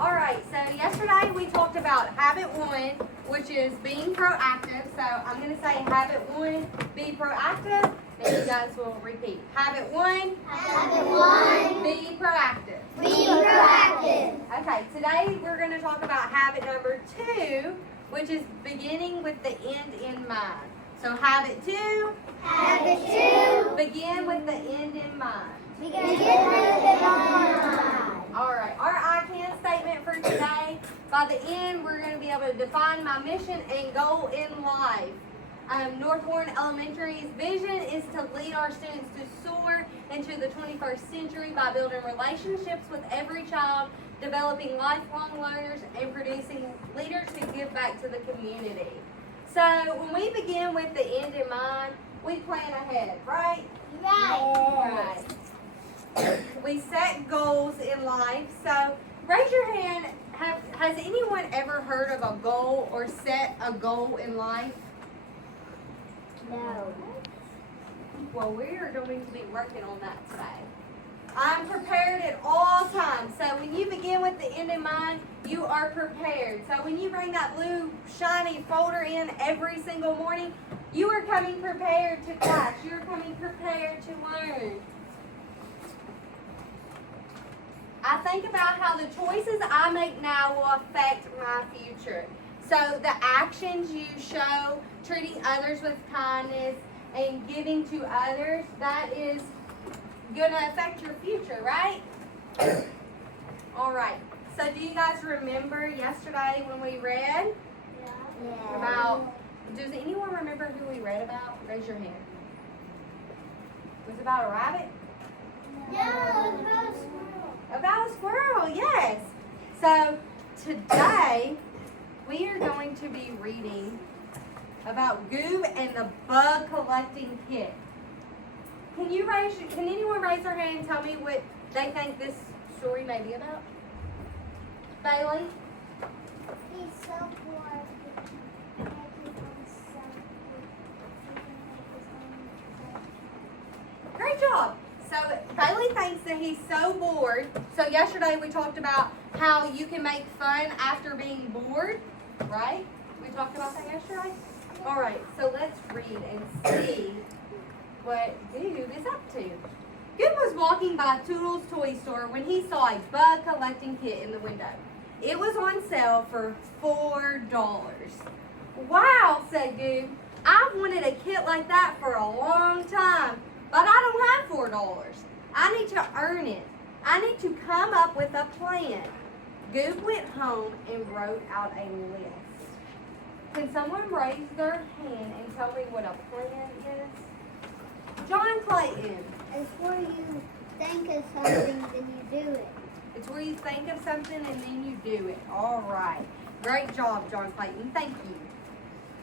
Alright, so yesterday we talked about habit 1, which is being proactive. So I'm going to say habit 1, be proactive, and you guys will repeat. Habit 1, be proactive. Be proactive. Okay, today we're going to talk about habit number 2, which is beginning with the end in mind. So habit 2, begin with the end in mind. Begin with the end in mind. Alright, our I can statement for today. By the end, we're going to be able to define my mission and goal in life. North Warren Elementary's vision is to lead our students to soar into the 21st century by building relationships with every child, developing lifelong learners, and producing leaders who give back to the community. So when we begin with the end in mind, we plan ahead, right? Right. We set goals in life. So raise your hand. Has anyone ever heard of a goal or set a goal in life? No. Well, we are going to be working on that today. I'm prepared at all times. So when you begin with the end in mind, you are prepared. So when you bring that blue shiny folder in every single morning, you are coming prepared to class. You are coming prepared to learn. I think about how the choices I make now will affect my future. So the actions you show, treating others with kindness and giving to others, that is going to affect your future, right? All right. So do you guys remember yesterday when we read about, does anyone remember who we read about? Raise your hand. Was it about a rabbit? No. About a squirrel, yes. So today we are going to be reading about Goob and the bug collecting kit. Can anyone raise their hand and tell me what they think this story may be about? Bailey? He's so bored. Great job. So Bailey thinks that he's so bored. So yesterday we talked about how you can make fun after being bored, right? We talked about that yesterday? All right, so let's read and see what Goob is up to. Goob was walking by Toodle's toy store when he saw a bug collecting kit in the window. It was on sale for $4. Wow, said Goob. I've wanted a kit like that for a long time. But I don't have $4. I need to earn it. I need to come up with a plan. Goob went home and wrote out a list. Can someone raise their hand and tell me what a plan is? John Clayton. It's where you think of something, then you do it. It's where you think of something and then you do it. All right. Great job, John Clayton. Thank you.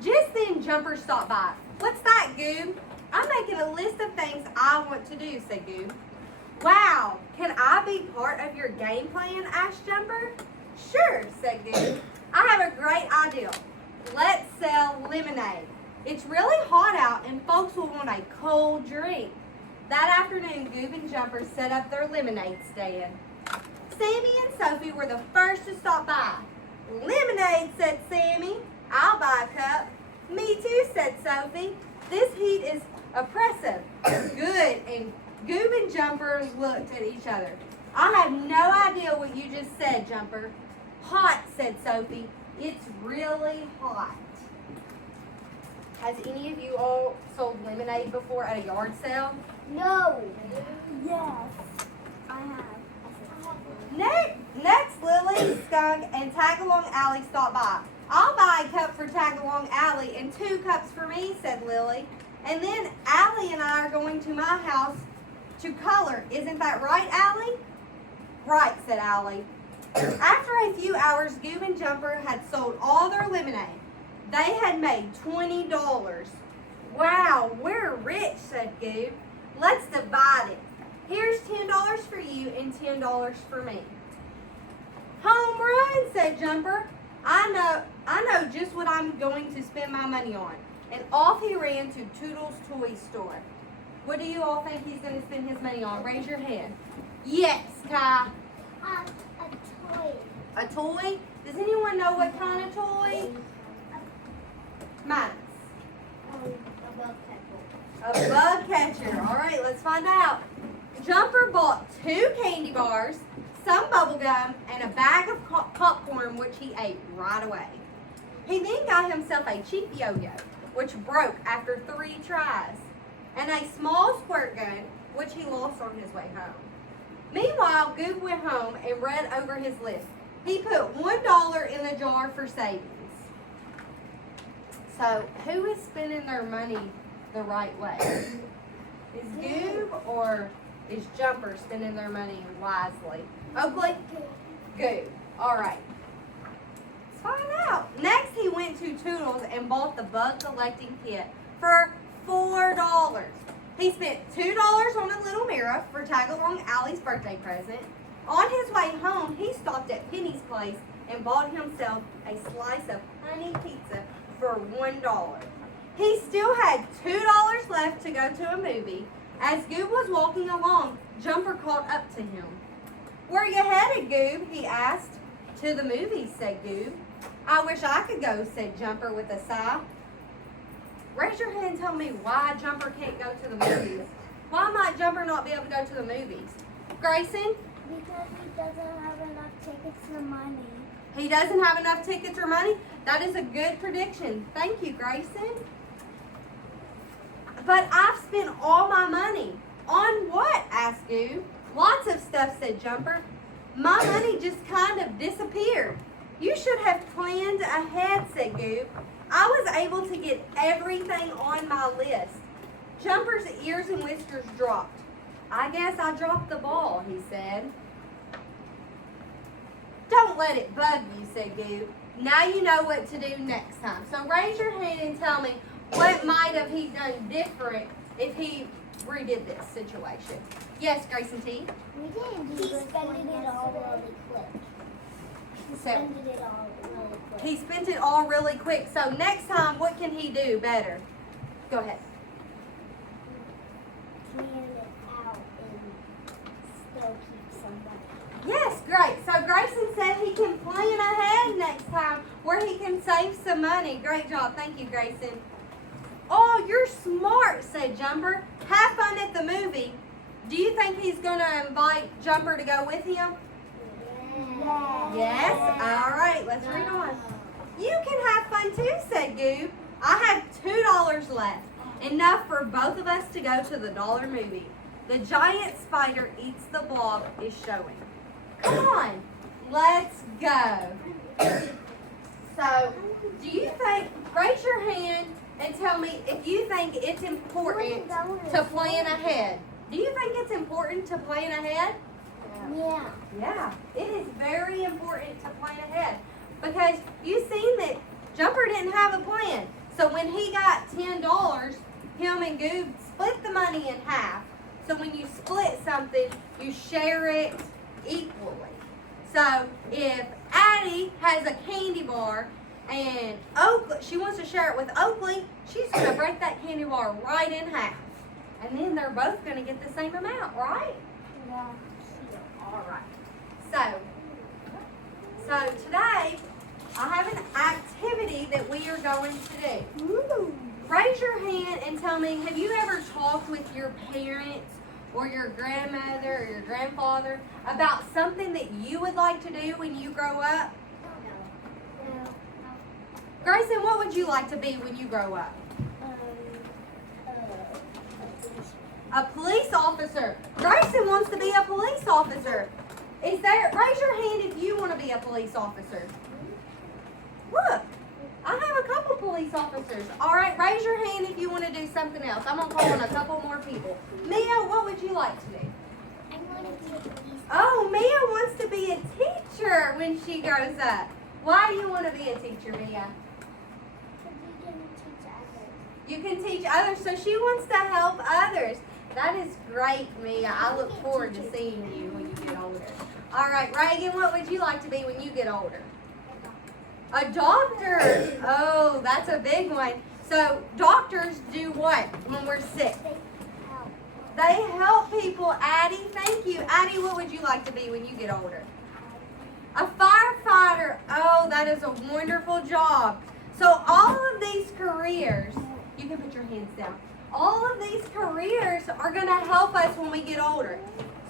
Just then, Jumper stopped by. What's that, Goob? I'm making a list of things I want to do, said Goob. Wow, can I be part of your game plan? Asked Jumper. Sure, said Goob. I have a great idea. Let's sell lemonade. It's really hot out and folks will want a cold drink. That afternoon, Goob and Jumper set up their lemonade stand. Sammy and Sophie were the first to stop by. Lemonade, said Sammy. I'll buy a cup. Me too, said Sophie. This heat is oppressive. Good. And Goob and Jumper looked at each other. I have no idea what you just said, Jumper. Hot, said Sophie. It's really hot. Has any of you all sold lemonade before at a yard sale? No. Yes. I have. Next, Lily, Skunk, and Tagalong Alley stopped by. I'll buy a cup for Tagalong Alley and 2 cups for me, said Lily. And then Allie and I are going to my house to color. Isn't that right, Allie? Right, said Allie. After a few hours, Goob and Jumper had sold all their lemonade. They had made $20. Wow, we're rich, said Goob. Let's divide it. Here's $10 for you and $10 for me. Home run, said Jumper. I know just what I'm going to spend my money on. And off he ran to Toodle's toy store. What do you all think he's going to spend his money on? Raise your hand. Yes, Kai. A toy. A toy? Does anyone know what kind of toy? Max. A bug catcher. A bug catcher. All right, let's find out. Jumper bought 2 candy bars, some bubble gum, and a bag of popcorn, which he ate right away. He then got himself a cheap yo-yo, which broke after 3 tries, and a small squirt gun, which he lost on his way home. Meanwhile, Goob went home and read over his list. He put $1 in the jar for savings. So, who is spending their money the right way? Is Goob or is Jumper spending their money wisely? Oakley? Goob. All right. Let's find out. Next, he went to Toodles and bought the bug collecting kit for $4. He spent $2 on a little mirror for Tagalong Allie's birthday present. On his way home, he stopped at Penny's place and bought himself a slice of honey pizza for $1. He still had $2 left to go to a movie. As Goob was walking along, Jumper caught up to him. "Where you headed, Goob?" he asked. "To the movies," said Goob. "I wish I could go," said Jumper with a sigh. Raise your hand and tell me why Jumper can't go to the movies. Why might Jumper not be able to go to the movies? Grayson? Because he doesn't have enough tickets or money. He doesn't have enough tickets or money? That is a good prediction. Thank you, Grayson. "But I've spent all my money." "On what?" asked Goob. "Lots of stuff," said Jumper. "My money just kind of disappeared." "You should have planned ahead," said Goob. "I was able to get everything on my list." Jumper's ears and whiskers dropped. "I guess I dropped the ball," he said. "Don't let it bug you," said Goob. "Now you know what to do next time. So raise your hand and tell me what might have he done different if he redid this situation. Yes, Grayson T. We didn't do good spending it all really quick. Spending it all really quick. He spent it all really quick. So next time, what can he do better? Go ahead. Plan it out and still keep some money. Yes, great. So Grayson said he can plan ahead next time where he can save some money. Great job. Thank you, Grayson. "Oh, you're smart," said Jumper. "Have fun at the movie." Do you think he's going to invite Jumper to go with him? Yeah. Yes? All right, let's read on. "You can have fun too," said Goob. "I have $2 left. Enough for both of us to go to the dollar movie. The giant spider eats the blob is showing. Come on, let's go." So, do you think, raise your hand and tell me if you think it's important to plan ahead. Do you think it's important to plan ahead? Yeah. Yeah, it is very important to plan ahead because you seen that Jumper didn't have a plan. So when he got $10, him and Goob split the money in half. So when you split something, you share it equally. So if Addie has a candy bar and Oakley, she wants to share it with Oakley, she's going to break that candy bar right in half. And then they're both going to get the same amount, right? Yeah. All right. So today I have an activity that we are going to do. Ooh. Raise your hand and tell me, have you ever talked with your parents or your grandmother or your grandfather about something that you would like to do when you grow up? No. Grayson, what would you like to be when you grow up? A police officer. Grayson wants to be a police officer. Raise your hand if you want to be a police officer. Look, I have a couple police officers. All right, raise your hand if you want to do something else. I'm going to call on a couple more people. Mia, what would you like to do? I want to be a police. Oh, Mia wants to be a teacher when she grows up. Why do you want to be a teacher, Mia? You can teach others, so she wants to help others. That is great, Mia. I look forward to seeing you when you get older. All right, Reagan, what would you like to be when you get older? A doctor. Oh, that's a big one. So doctors do what when we're sick? They help people. Addie, thank you. Addie, what would you like to be when you get older? A firefighter. that is a wonderful job. So all of these careers, you can put your hands down. All of these careers are going to help us when we get older.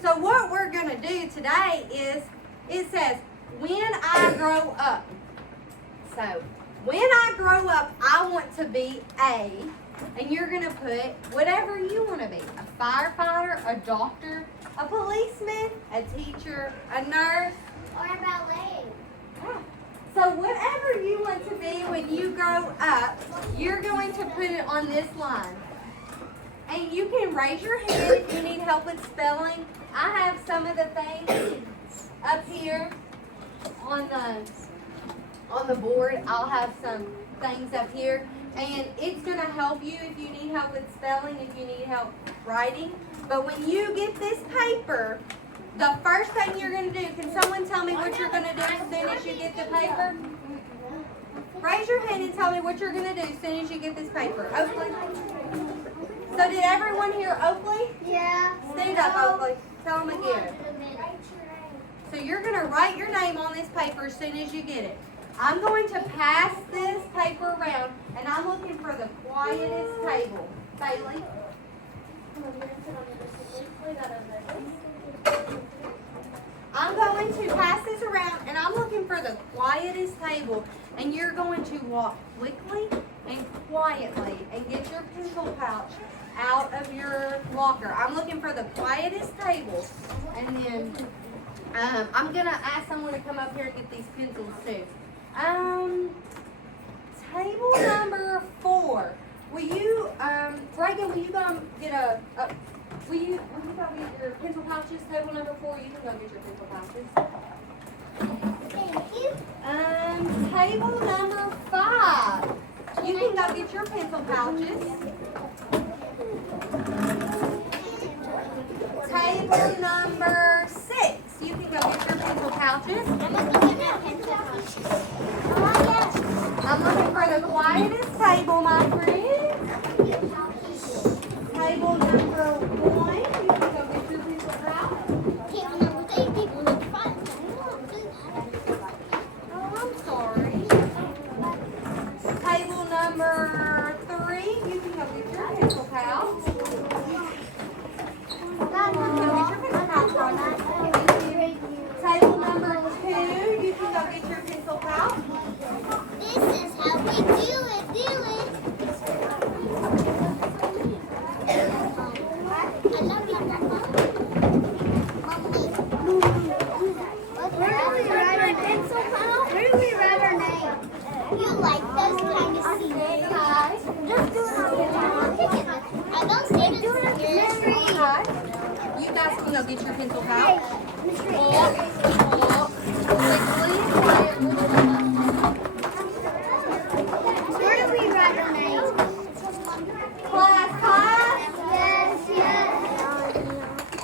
So what we're going to do today is, it says, when I grow up. So, when I grow up, I want to be a, and you're going to put whatever you want to be. A firefighter, a doctor, a policeman, a teacher, a nurse. Or a ballet. Yeah. So whatever you want to be when you grow up, you're going to put it on this line. And you can raise your hand if you need help with spelling. I have some of the things up here on the board. I'll have some things up here. And it's going to help you if you need help with spelling, if you need help writing. But when you get this paper, the first thing you're going to do, can someone tell me what you're going to do as soon as you get the paper? Raise your hand and tell me what you're going to do as soon as you get this paper. Oakley? So did everyone hear Oakley? Yeah. Stand up, Oakley. Tell them again. So you're going to write your name on this paper as soon as you get it. I'm going to pass this paper around, and I'm looking for the quietest table. Bailey? I'm going to pass this around, and I'm looking for the quietest table. And you're going to walk quickly and quietly and get your pencil pouch out of your locker. I'm looking for the quietest table. And then I'm going to ask someone to come up here and get these pencils too. Table number 4. Will you, Reagan, will you go get will you go get your pencil pouches? Table number 4, you can go get your pencil pouches. Thank you. Table number 5. You can go get your pencil pouches. Table number 6. You can go get your pencil pouches. I'm looking at pencil pouches. I'm looking for the quietest table, my friend. Table number 1. You can go get your pencil pouch. Table number 3, table number 5. Oh, I'm sorry. Table number 3. You can go get your pencil pouch. Go get your pencil pouch, Roger. Table number 2. You can go get your pencil pouch. This is how we do it. I love you, Grandma. Where do we write our pencil pouch? Where do we write our name? You like those kind of scenes? Hi. Just do it on the I don't see it. Do it on the mystery. Hi. You guys can go get your pencil pouch. Mystery. Walk, quickly, quietly. Where do we write our name? Class. Yes.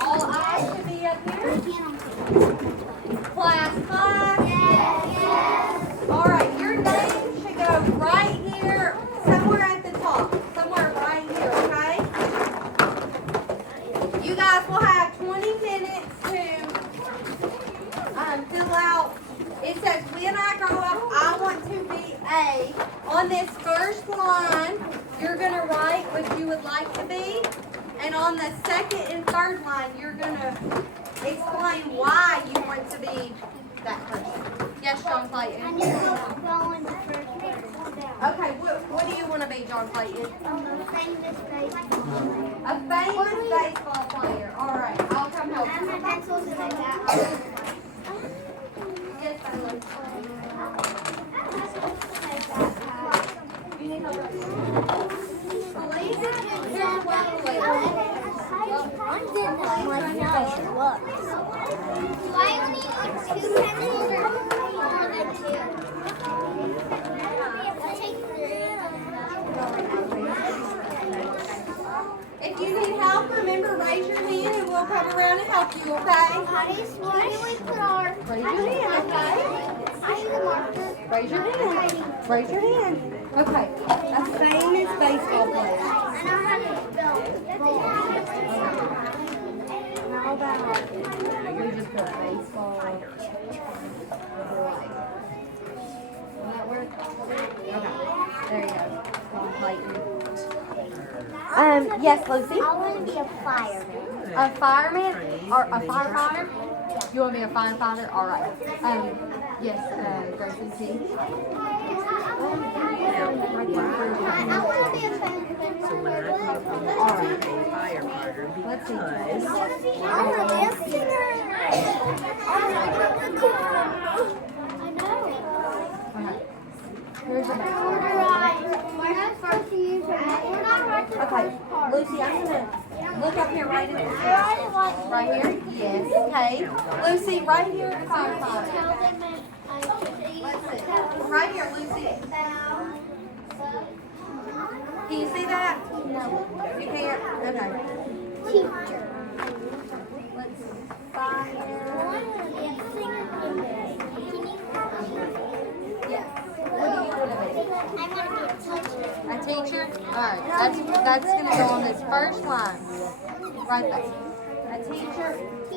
All eyes should be up here. Class. Yes. All right, your name should go right here, somewhere at the top. Somewhere right here, okay? You guys will have 20 minutes to fill out. It says, when I grow up, I want to be a. On this first line, you're going to write what you would like to be. And on the second and third line, you're going to explain why you want to be that person. Yes, John Clayton. I need to go in the first grade. Okay, what do you want to be, John Clayton? Famous baseball. A famous baseball player. All right, I'll come help I you. have pencils that I got. Yes, I will. You need help? Please, here's what I did this myself. Look. Why only like 2 pencils or more than 2? I'll take 3. If you need help, remember, raise your hand and we'll come around and help you, okay? How do we put our... Raise your hand, okay? I need a marker. Raise your hand. Raise your hand. Okay, a famous baseball player. I know how to spell. How about you just put baseball? Yes, Lucy. I want to be a fireman. A fireman or a firefighter? You want to be a firefighter? All right. Yes, Gracie T. I want to be a fireman. All right. Firefighter Let's see. I want to be a singer. I know. Okay. Here's the next one. Okay, Lucy, I'm gonna look up here right in the right here. Yes. Okay. Lucy, right here at the firefighter. Right here, Lucy. Can you see that? No. You can't? Okay. Teacher. Let's yes. What do you want to be? I want to be a teacher. A teacher? Alright, that's gonna go on this first line. Right there. A teacher.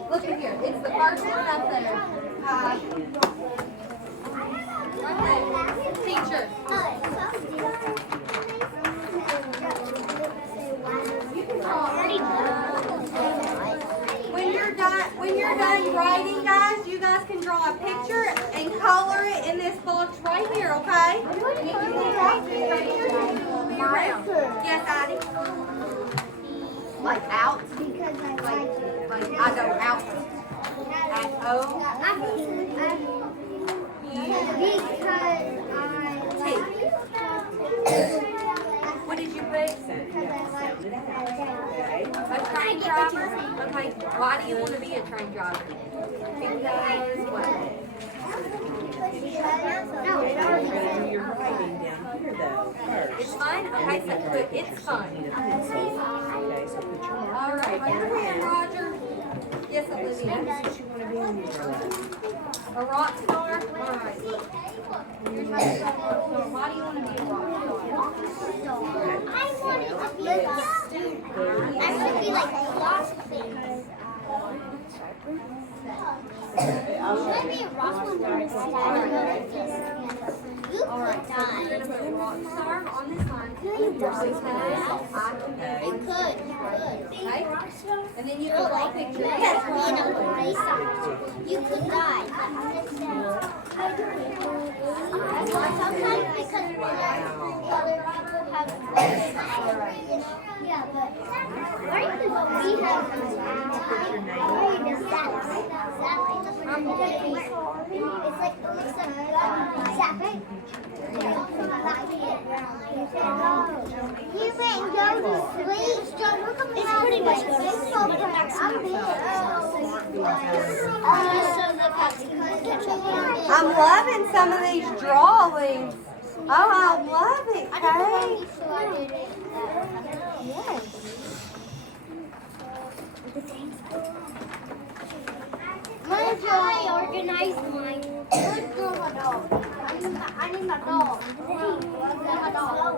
Look at here. It's the first one up there. Right there. Teacher. You can draw. When you're done writing, guys, you guys can draw a picture and color it in this box right here, okay? And you can draw it right here. It'll be around. Yes, Addie. Like out. Because I like it. Like I go out. O. What did you put? A train driver? Okay. Why do you want to be a train driver? Because what? You're writing down here though first. It's fun? Okay, so put it's fun. Okay, so put your All right, come here, Roger. Yes, Olivia. what you want to be when you grow up. A rock star? All right. Here's how you spell rock star. Why do you want to be a rock star? I wanted to be like I want to be like lots of things. Should I be a rock star instead? You All right, could so we're die. going to put rock star on this line. Because I can be. You could. Okay? And then you can Oh, draw a like picture. that's being a police officer. You could die. Sometimes because other people have yeah, but we have it's like it looks like zapping. You went go to sleep. It's pretty much this. I'm loving some of these drawings. Oh, I love it, Kate. Yes. Look how I organized mine. I need my dog. My dog.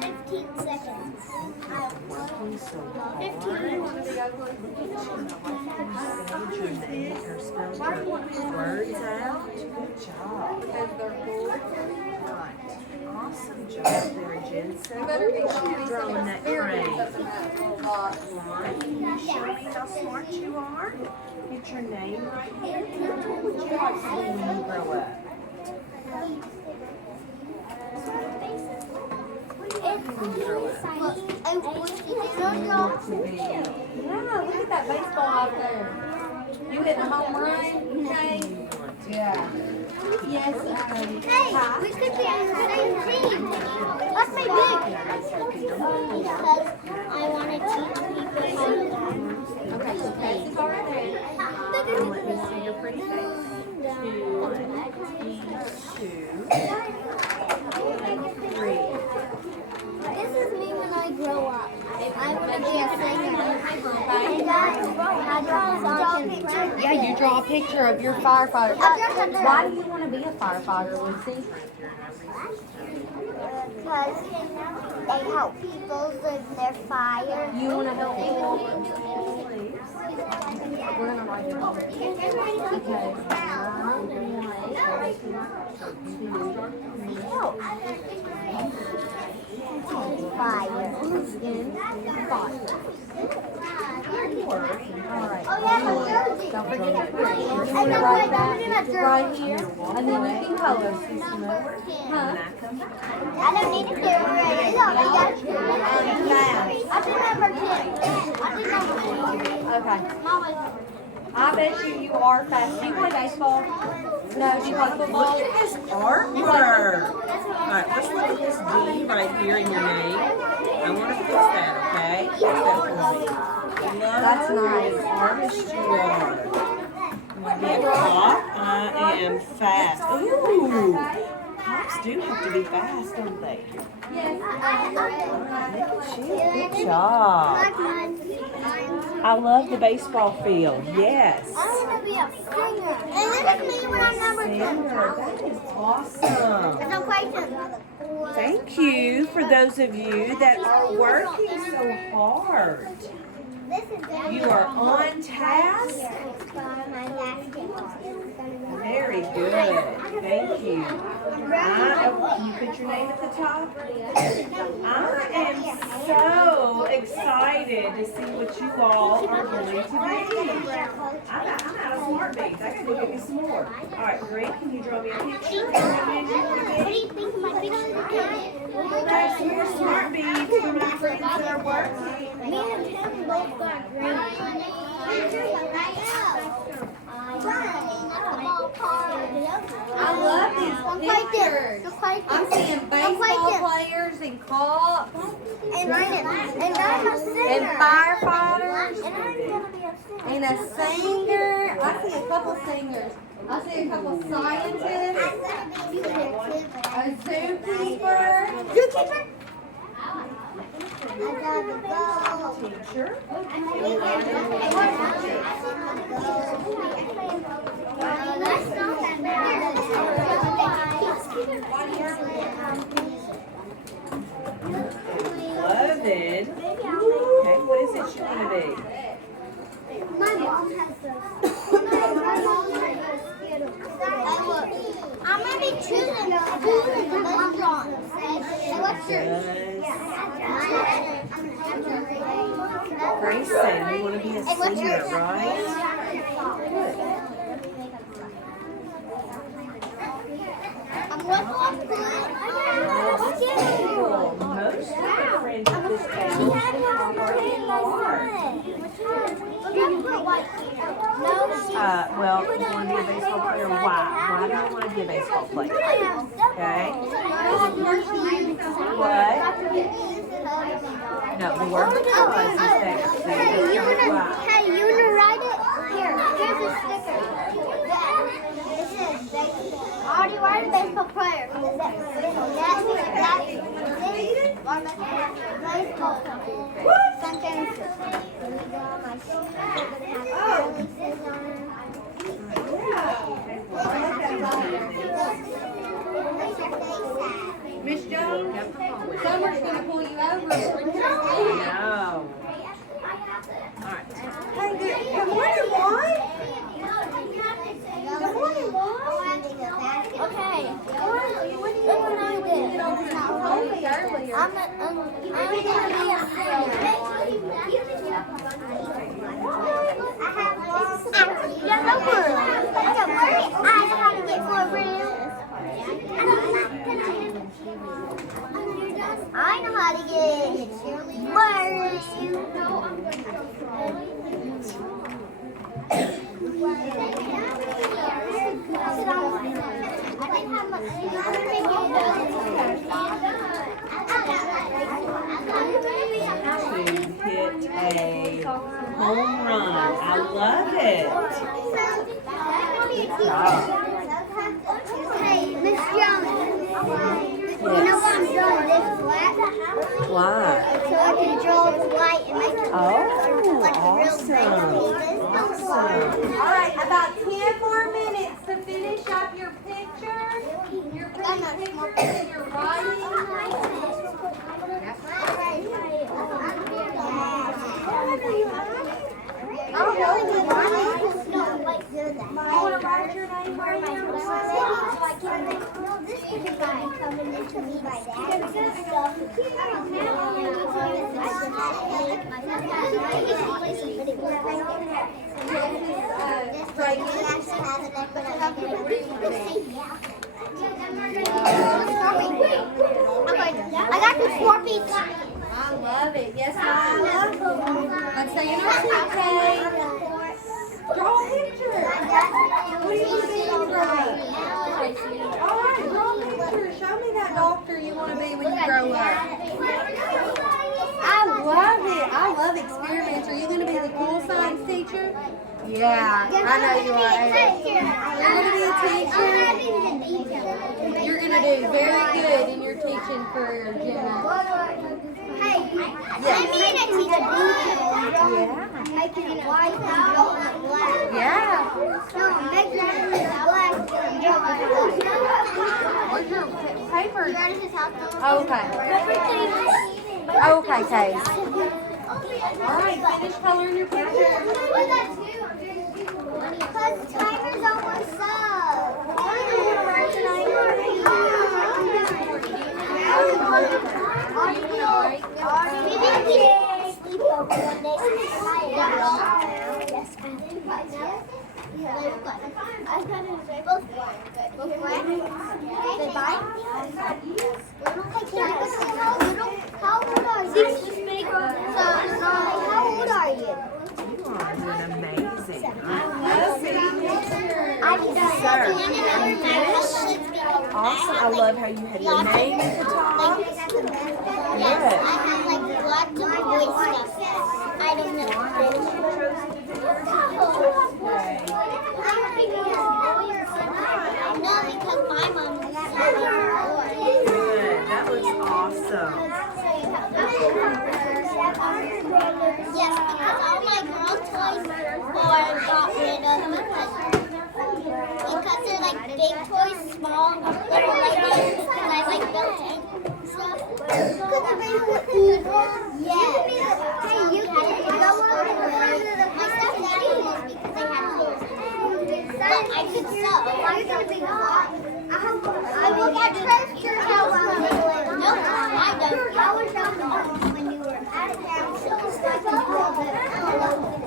15 seconds. 15. Words out. Good job. Because they're cool. Right. Awesome job there, Jensen. You better be You're drawing that train. up in that little box. Right. Can you show me how smart you are? Get your name right here. What would you like to be when you grow up? Yeah, look at that baseball out there. You hitting a home run, okay? Yeah. Yes, Hey, we could be on the same team. That's my big. Because I want to teach people how to dance. okay, so Casey's already there. Let me see your pretty face. Three. This is me when I grow up. I want to be a singer. And I draw a picture. Yeah, you draw a picture of your firefighter. Why do you want to be a firefighter, Lucy? Because they help people with their fire. You want to help people? We're going to write it down. Because fire. Alright. Oh, yeah, Don't forget your pen. I You're know, gonna write that right right here, and then you can color. Huh? I don't need to do it right. It's all I got. I think number 10. I think number 10. Okay. Mama. I bet you are fast. Do you play baseball? No, do you play football? Look at his artwork. Alright, let's look at this D right here in your name. I want to fix that, okay? Fix that for me. That's nice. What an artist you are. You want to be a cop? I am fast. Ooh. Cops do have to be fast, don't they? Yes. Good job. I love the baseball field. Yes. I want to be a singer. And look at me when I'm number 10. That is awesome. No question. Thank you for those of you that are working so hard. You are on task. Very good. Thank you. You put your name at the top. I am so excited to see what you all are going to be. I'm out of smart beads. I gotta go get me some more. All right, Greg, can you draw me a picture? What do you want to be? Guys, some more smart beads for my friends that are working. Me and Tim both got green. I love these pictures. I'm seeing baseball players and cops And I'm a singer. and firefighters And I'm gonna be a singer. and a singer. I see a couple singers. I see a couple scientists, a zookeeper. Zookeeper? Teacher. Beloved. Okay, what is it you want to be? My mom has those. I'm gonna be choosing the restaurant. And what's yours? Grayson, you want to be a singer, right? I'm working on food. What's yours? Most of my friends at this She table had one on her hand last night. Put white here. No, she. Well, you want to be a baseball player? Why? Why do you want to be a baseball player? Okay. What? No, the word because is there. Hey, you wanna write it? Here, here's a sticker. It says I already write a baseball player. Baseball. Sentences. Miss Jones, Summer's gonna pull you over. No. Hey, good morning, Juan. Good morning, Juan. Okay. Look what I did. I'm gonna be a singer. Yeah, don't worry. Don't worry. I know how to get more real. I know how to get Hit a home run. I love it. Hey, Miss Jones. You know why I'm drawing this black? Why? So I can draw the white and make it Oh, like a real awesome. All right, about 10 more minutes to finish up your picture. You're putting pictures in your writing. I don't really want it. You want to write your name right here? I got the 4 pieces. I love it. Yes, Lila. Let's say in our suitcase. Draw a picture. What do you want to be when you grow up? All right, draw a picture. Show me that doctor you want to be when you grow up. I love it. I love experiments. Are you going to be the cool science teacher? Yeah, I know you are. You're going to be a teacher. You're going to do very good in your teaching career, Jenna. Hey, Yes. making it white and black. Yeah. No, making it black and Where's your paper? Okay. Okay, Case. All right, finish coloring your picture. Because the timer's almost up. How old are you? 6 how old are you? You are doing amazing. Awesome. I love how you have your name at the top. Yes, I have like lots of boy stuff. I don't know. No, because my mom was Good. That looks awesome. yes, because all my girl toys were got rid of because they're like big toys, small little Legos, and I like built-in stuff. Yeah. Hey, you can go over to my stepdaddy was because they had holes. But I could sew. Why are you being hot? I will get treasure house. No, I don't. I was down when you were out of town.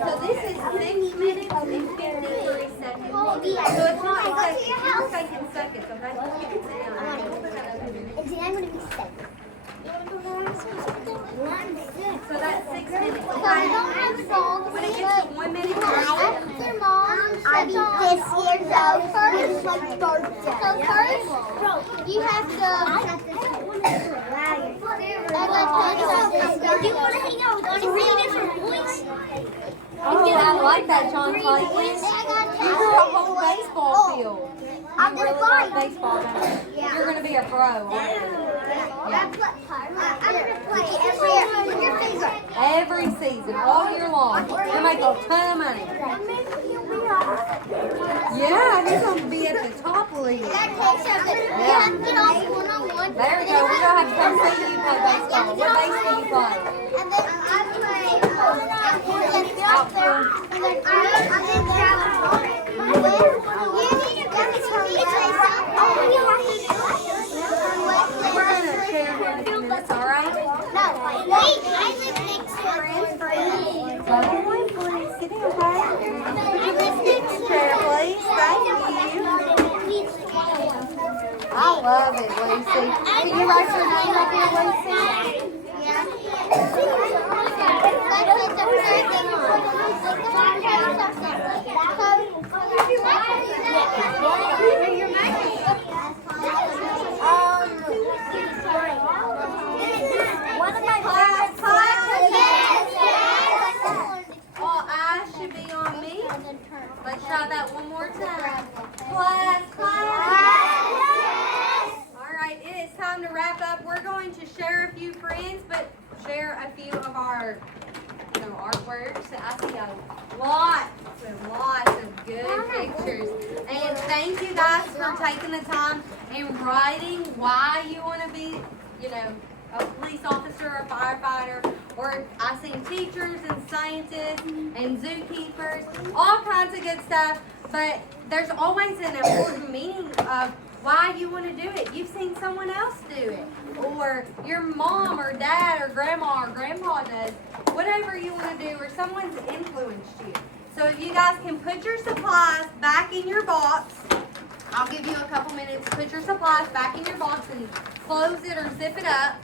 So this is 6 minutes and 53 seconds. So it's not seconds, you're taking seconds, okay? And today I'm going to be sick. So that's 6 minutes. So I don't have songs. When it gets to 1 minute, After mom, I mean this year, so first, like birthday. So first, you have to. Do you want to hang out with 3 different boys? oh, I like that, John Clayton. You grew a whole baseball field. I'm You really just like fine. baseball, don't you? You're going to be a pro, aren't you? I'm gonna play every year. What's your favorite? Every season, all year long. You make a ton of money. Yeah, he's going to be at the top league. That takes something. You have to get off one-on-one. There we go. We're going to have to come see you play baseball. What base do you play? And then I play outfield. And then travel. You need to go to We're going to share here in a few minutes, all right? No, wait, I live next to friends. Sit down, chair, please. Thank you. I love it, Lucy. Can you write your name up here, Lucy? One of my All eyes should be on me. Let's try that one more time. Class, class. All right, it is time to wrap up. We're going to share a few friends, but share a few of our artworks. I see lots of good pictures. And thank you guys for taking the time and writing why you want to be, a police officer, a firefighter, or I seen teachers and scientists and zookeepers, all kinds of good stuff. But there's always an important meaning of why you want to do it. You've seen someone else do it. Or your mom or dad or grandma or grandpa does. Whatever you want to do, or someone's influenced you. So if you guys can put your supplies back in your box, I'll give you a couple minutes to put your supplies back in your box and close it or zip it up.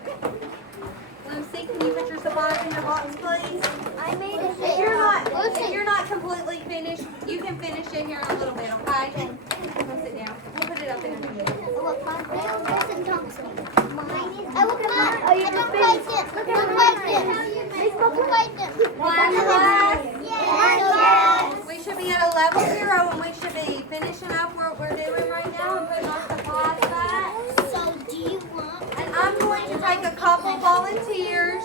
Lucy, can you put your supplies in your box, please? I made a If you're not completely finished, you can finish it here in a little bit, okay? Come sit down. We'll put it up in a minute. Look, mine is. I look at mine. Oh, you just finished it. Look at mine. One class. Yes. We should be at a level 0 and we should be finishing up what we're doing right now and putting our supplies back. So, do you want? And I'm going to take a couple volunteers.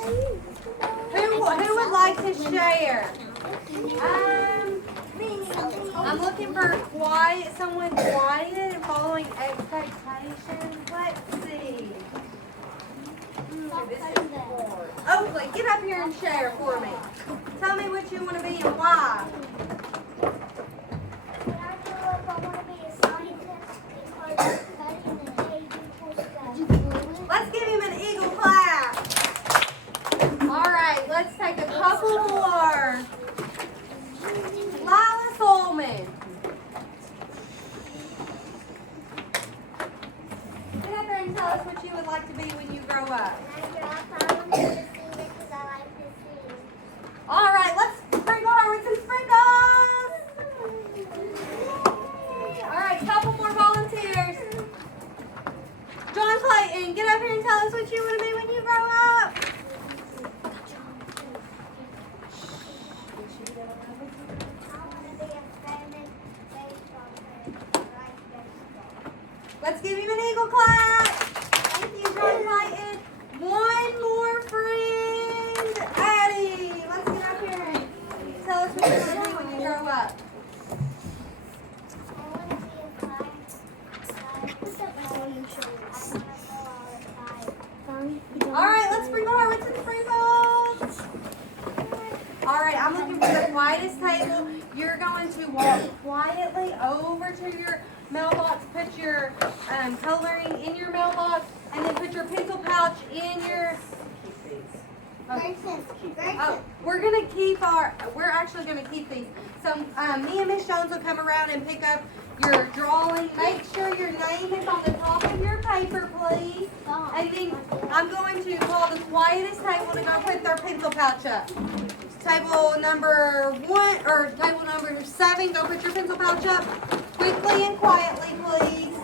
Who would like to share? I'm looking for someone quiet and following expectations. Let's see. This is hard. Oakley, get up here and share for me. Tell me what you want to be and why. When I grow up, I want to be a scientist because cutting and aging. Let's give him an eagle clap. All right, let's take a couple more. Lila Solomon. Get up there and tell us what you would like to be when you grow up. All right, let's sprinkle her with some sprinkles. All right, couple more volunteers. John Clayton, get up here and tell us what you want to be when you grow up. Let's give him an eagle clap. Thank you, John Clayton. One more friend, Addie. Let's get up here and tell us what you want to be when you grow up. All right, let's sprinkle her with some sprinkles. All right, I'm looking for the quietest table. You're going to walk quietly over to your mailbox, put your coloring in your mailbox, and then put your pencil pouch in your... Oh, we're actually gonna keep these. So me and Miss Jones will come around and pick up your drawing. Make sure your name is on the top of your paper, please. And then I'm going to call the quietest table to go put their pencil pouch up. Table number 1 or table number 7, go put your pencil pouch up. Quickly and quietly, please.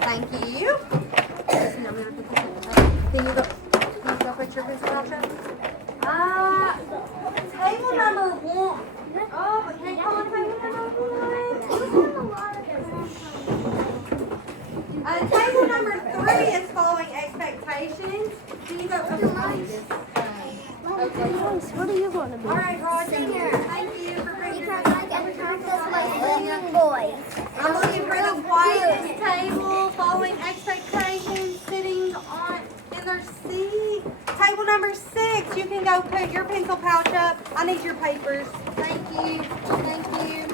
Thank you. Can you go put your pencil pouch up? Table number 1. Oh, but can't call it table number 1. Table number 3 is following expectations. Can you go up okay. What are you going to be? All right, Roger. Thank you for bringing Boy. I'm looking for the quietest table, following expectations, sitting in their seat. Table number 6, you can go put your pencil pouch up. I need your papers. Thank you. Thank you.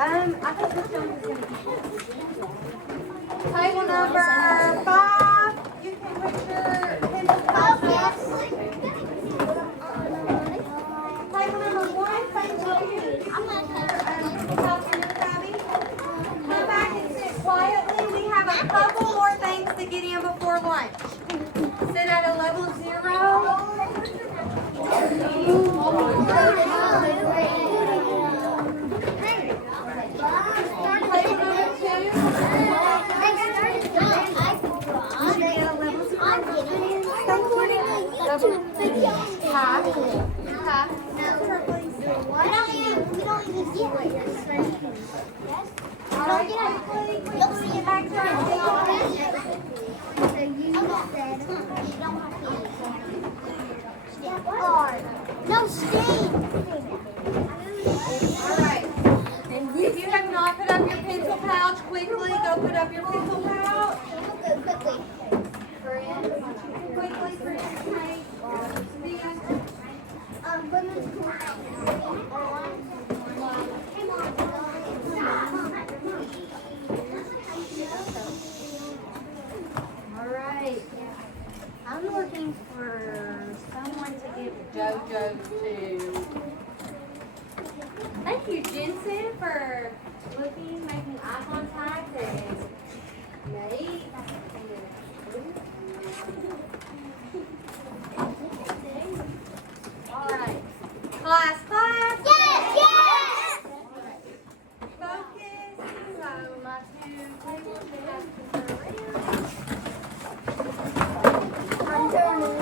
I think this one is going to be table number 5, you can put your pencil pouch up. Table number 1, thank you. I'm going to put your pencil pouch in your tabby. Come back and sit quietly. We have a couple more things to get in before lunch. Sit at a level 0. No, stay. Alright. If you have not put up your pencil pouch, quickly go put up your pencil pouch. Quickly, friends. Thank you, Jensen, for looking, making eye contact, and Nate. All right. Class. Yes, yes. Focus. So my two tables have to turn around. I'm turning.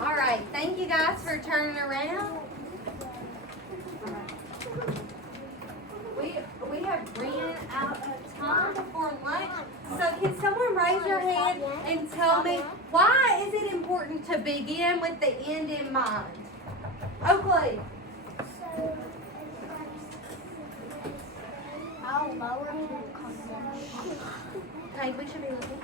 All right. Thank you guys for turning around. We have ran out of time before lunch. So can someone raise your hand and tell me, why is it important to begin with the end in mind? Oakley. I'll lower consumption. Okay, we should be looking.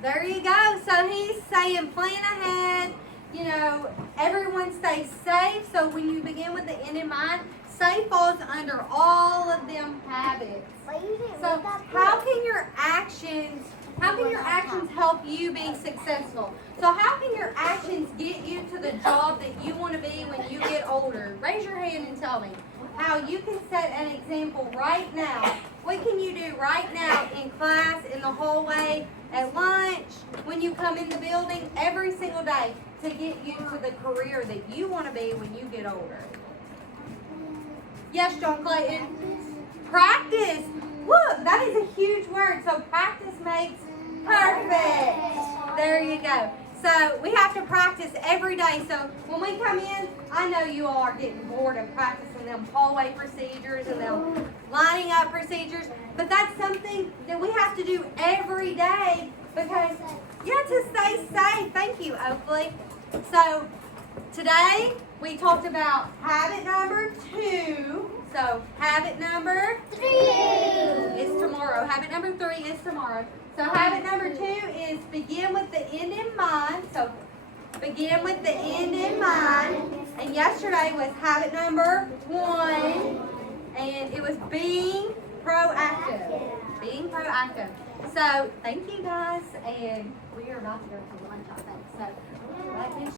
There you go. So he's saying plan ahead. You know, everyone stays safe. So when you begin with the end in mind, safe falls under all of them habits. So how can your actions help you be successful? So how can your actions get you to the job that you want to be when you get older? Raise your hand and tell me how you can set an example right now. What can you do right now in class, in the hallway, at lunch, when you come in the building, every single day to get you to the career that you want to be when you get older? Yes, John Clayton. Practice. Look, that is a huge word. So practice makes perfect. There you go. So we have to practice every day. So when we come in, I know you all are getting bored of practicing them hallway procedures and them lining up procedures, but that's something that we have to do every day because you have to stay safe. Thank you, Oakley. So today we talked about habit number 2. So habit number 3 is tomorrow. Habit number 3 is tomorrow. So habit number 2 is begin with the end in mind. So begin with the end in mind. And yesterday was habit number 1. And it was being proactive. Being proactive. So thank you guys. And we are about to go to lunch, I think. So let me